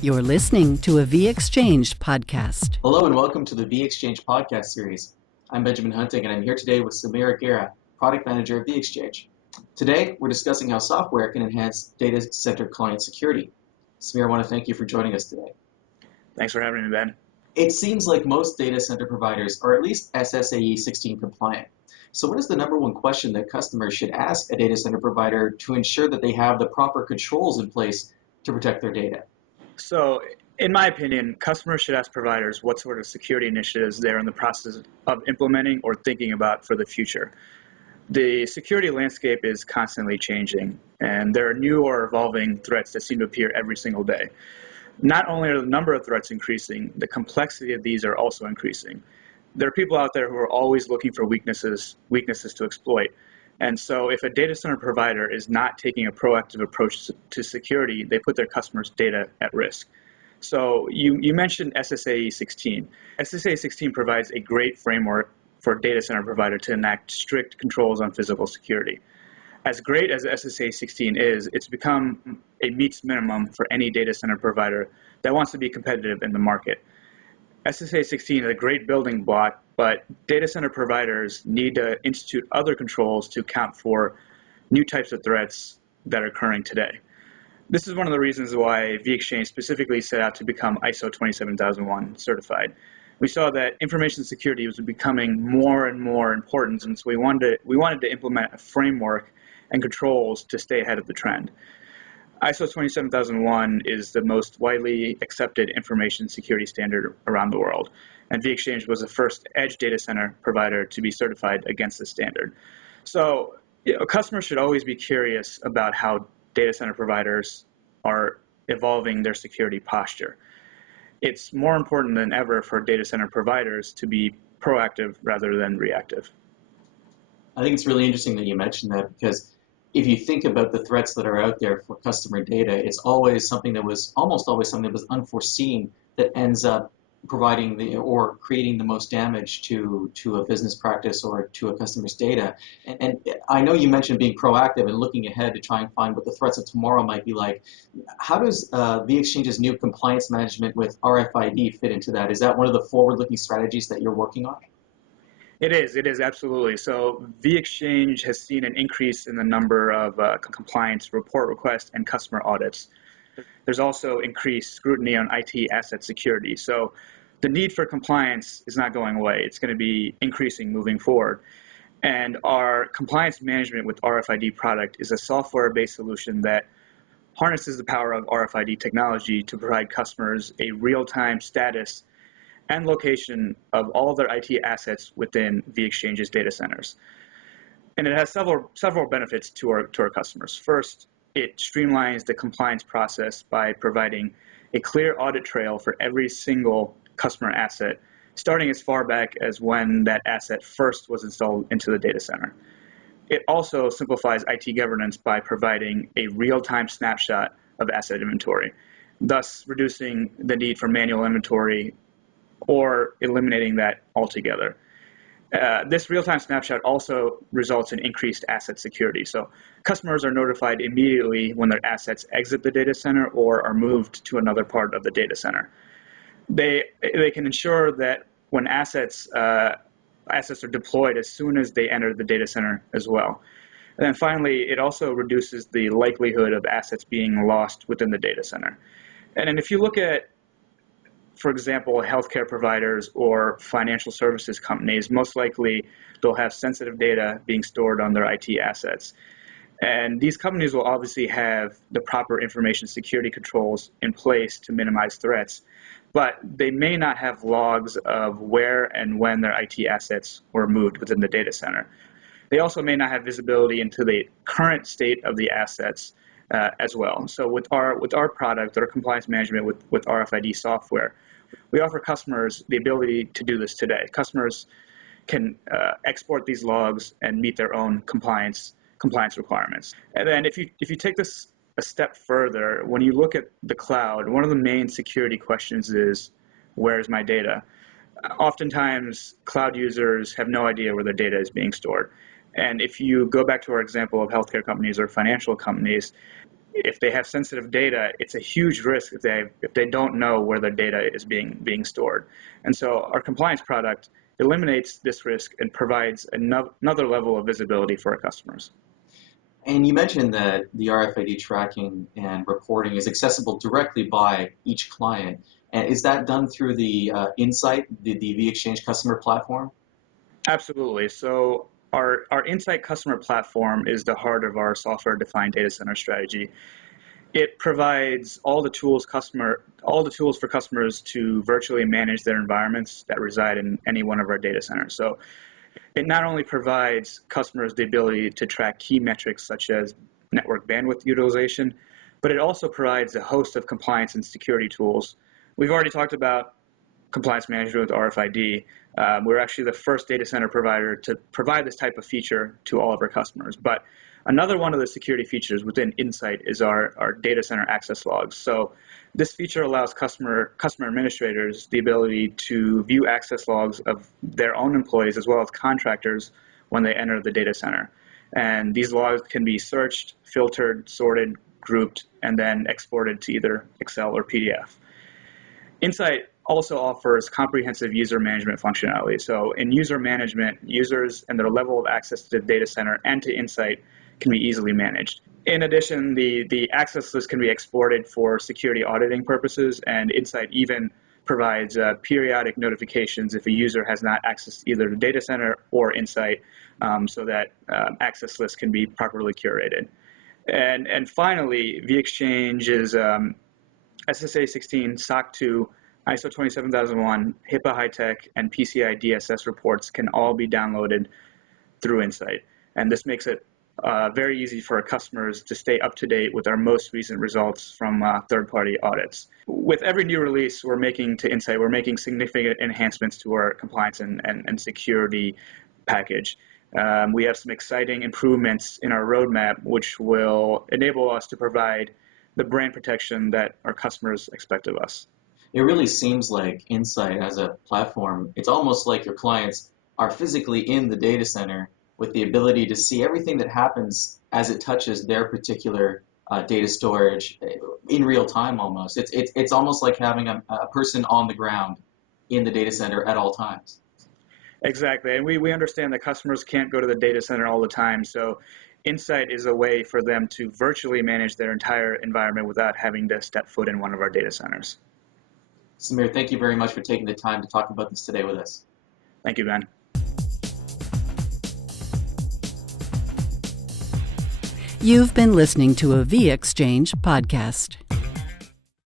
You're listening to a V-Exchange podcast. Hello and welcome to the V-Exchange podcast series. I'm Benjamin Hunting and I'm here today with Aghera, Product Manager of V-Exchange. Today, we're discussing how software can enhance data center client security. Samir, I want to thank you for joining us today. Thanks for having me, Ben. It seems like most data center providers are at least SSAE 16 compliant. So what is the number one question that customers should ask a data center provider to ensure that they have the proper controls in place to protect their data? So, in my opinion, customers should ask providers what sort of security initiatives they're in the process of implementing or thinking about for the future. The security landscape is constantly changing, and there are new or evolving threats that seem to appear every single day. Not only are the number of threats increasing, the complexity of these are also increasing. There are people out there who are always looking for weaknesses to exploit. And so if a data center provider is not taking a proactive approach to security, they put their customers' data at risk. So you mentioned SSAE 16. SSAE 16 provides a great framework for a data center provider to enact strict controls on physical security. As great as SSAE 16 is, it's become a meets minimum for any data center provider that wants to be competitive in the market. SSAE 16 is a great building block, but data center providers need to institute other controls to account for new types of threats that are occurring today. This is one of the reasons why V-Exchange specifically set out to become ISO 27001 certified. We saw that information security was becoming more and more important, and so we wanted to implement a framework and controls to stay ahead of the trend. ISO 27001 is the most widely accepted information security standard around the world, and V-Exchange was the first edge data center provider to be certified against this standard. So, customers should always be curious about how data center providers are evolving their security posture. It's more important than ever for data center providers to be proactive rather than reactive. I think it's really interesting that you mentioned that because if you think about the threats that are out there for customer data, it's almost always something that was unforeseen that ends up providing or creating the most damage to a business practice or to a customer's data. And I know you mentioned being proactive and looking ahead to try and find what the threats of tomorrow might be like. How does V-Exchange's new compliance management with RFID fit into that? Is that one of the forward-looking strategies that you're working on? It is absolutely. So V-Exchange has seen an increase in the number of compliance report requests and customer audits. There's also increased scrutiny on IT asset security. So the need for compliance is not going away. It's going to be increasing moving forward. And our compliance management with RFID product is a software-based solution that harnesses the power of RFID technology to provide customers a real-time status and location of all of their IT assets within V-Exchange's data centers. And it has several benefits to our customers. First, it streamlines the compliance process by providing a clear audit trail for every single customer asset, starting as far back as when that asset first was installed into the data center. It also simplifies IT governance by providing a real-time snapshot of asset inventory, thus reducing the need for manual inventory or eliminating that altogether. This real-time snapshot also results in increased asset security. So customers are notified immediately when their assets exit the data center or are moved to another part of the data center. They can ensure that when assets are deployed as soon as they enter the data center as well. And then finally, it also reduces the likelihood of assets being lost within the data center. And then if you look at, for example, healthcare providers or financial services companies, most likely they'll have sensitive data being stored on their IT assets. And these companies will obviously have the proper information security controls in place to minimize threats, but they may not have logs of where and when their IT assets were moved within the data center. They also may not have visibility into the current state of the assets as well. So with our product, our compliance management with RFID software, we offer customers the ability to do this today. Customers can export these logs and meet their own compliance requirements. And then if you take this a step further, when you look at the cloud, one of the main security questions is, where's my data? Oftentimes, cloud users have no idea where their data is being stored. And if you go back to our example of healthcare companies or financial companies, if they have sensitive data, it's a huge risk if they don't know where their data is being stored. And so our compliance product eliminates this risk and provides another level of visibility for our customers. And you mentioned that the RFID tracking and reporting is accessible directly by each client. And is that done through the Insight, the vExchange customer platform? Absolutely. So our Insight customer platform is the heart of our software-defined data center strategy. It provides all the tools for customers to virtually manage their environments that reside in any one of our data centers. So it not only provides customers the ability to track key metrics such as network bandwidth utilization, but it also provides a host of compliance and security tools. We've already talked about compliance management with RFID. We're actually the first data center provider to provide this type of feature to all of our customers. But another one of the security features within Insight is our data center access logs. So this feature allows customer administrators the ability to view access logs of their own employees as well as contractors when they enter the data center. And these logs can be searched, filtered, sorted, grouped, and then exported to either Excel or PDF. Insight also offers comprehensive user management functionality. So in user management, users and their level of access to the data center and to Insight can be easily managed. In addition, the access list can be exported for security auditing purposes, and Insight even provides periodic notifications if a user has not accessed either the data center or Insight, so that access lists can be properly curated. And finally, vExchange is SSA 16, SOC 2, ISO 27001, HIPAA High-Tech, and PCI DSS reports can all be downloaded through Insight. And this makes it very easy for our customers to stay up to date with our most recent results from third-party audits. With every new release we're making to Insight, we're making significant enhancements to our compliance and security package. We have some exciting improvements in our roadmap, which will enable us to provide the brand protection that our customers expect of us. It really seems like Insight as a platform, it's almost like your clients are physically in the data center with the ability to see everything that happens as it touches their particular data storage in real time almost. It's almost like having a person on the ground in the data center at all times. Exactly, and we understand that customers can't go to the data center all the time, so Insight is a way for them to virtually manage their entire environment without having to step foot in one of our data centers. Samir, thank you very much for taking the time to talk about this today with us. Thank you, Ben. You've been listening to a vExchange podcast.